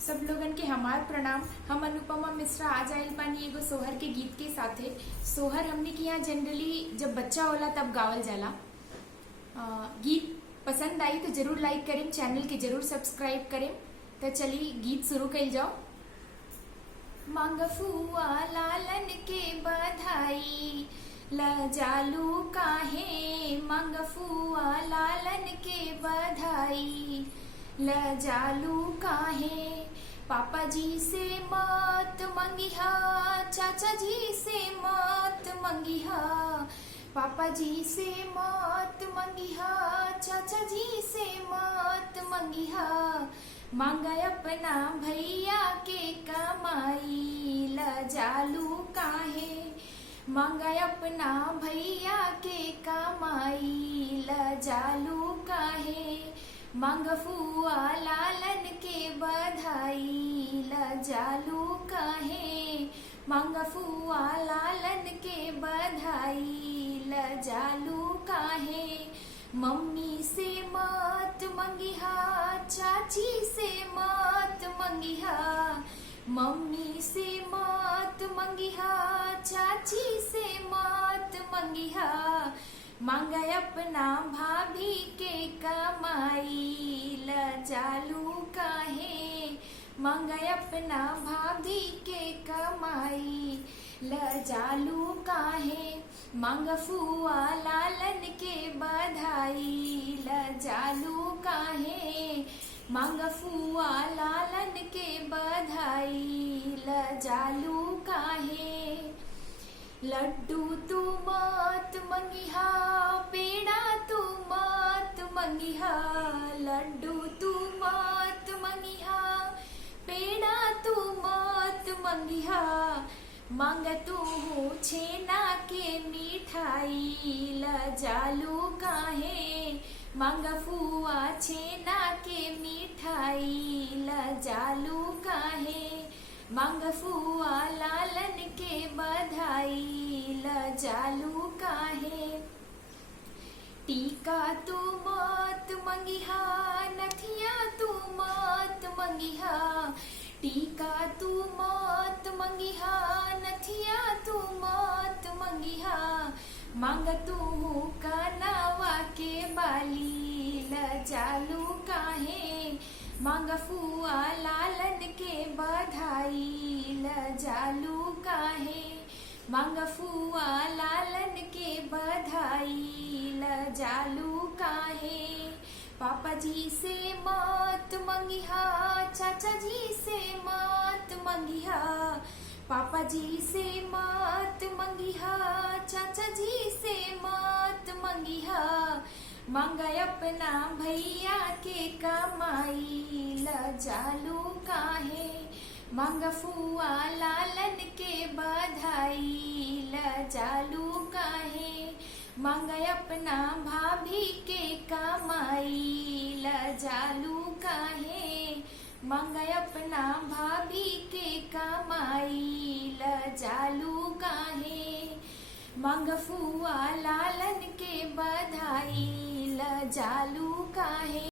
सब लोगन के हमार प्रणाम। हम अनुपमा मिश्रा आज आइल बानी एगो सोहर के गीत के साथे। सोहर हमने के यहाँ जनरली जब बच्चा होला तब गावल जाला। गीत पसंद आई तो जरूर लाइक करें, चैनल के जरूर सब्सक्राइब करें। तो चलिए गीत शुरू कइल जाओ। मांग फुआ लालन के बधाई, लजालू काहे मांग फुआ लालन के बधाई, लजालू काहे। पापा जी से मत मंगिहा, चाचा जी से मत मंगिहा, पापा जी से मत मंगिहा, चाचा जी से मत मंगिहा। मांगा अपना भैया के कमाई, लजालू काहे मांगा अपना भैया के कमाई, लजालू काहे। मांग फुआ लालन के बधाई, लजालू काहे मांग फुआ लालन के बधाई, लजालू काहे। मम्मी से मत मंगिहा, चाची से मत मंगिहा, मम्मी से मत मंगिहा, चाची से मत मंगिहा। मांग अपना भाभी के कमाई, लजालू काहे मांग अपना भाभी के कमाई, लजालू काहे। मांग फुआ लालन के बधाई, लजालू काहे मांग फुआ लालन के बधाई, लजालू काहे। लड्डू तू मत मंगिहा, पेड़ा तू मत मंगिहा, लड्डू तू मत मंगिहा, पेड़ा तू मत मंगिहा। मांग तू छेना के मिठाई, लजालू काहे मांग फुआ छेना के मिठाई, लजालू काहे। मांग फुआ लालन के बधाई, लजालू काहे। टीका तू मत मंगिहा, नथिया तू मत मंगिहा, टीका तू मत मंगिहा, नथिया तू मत मंगिहा। मांग तू कनवा के बाली, लजालू काहे मांग फुआ लालन के बधाई, लजालू काहे मांग फुआ लालन के बधाई, लजालू काहे। पापा जी से मत मंगिहा, चाचा जी से मत मंगिहा, पापा जी से मत मंगिहा, चाचा जी से मत मंगिहा। मांग अपना भैया के कमाई, लजालू काहे मांग फुआ लालन के बधाई, लजालू काहे। मांग अपना भाभी के कमाई, लजालू काहे मांग अपना भाभी के कमाई, लजालू काहे। मांग फुआ लालन के बधाई, लजालू काहे।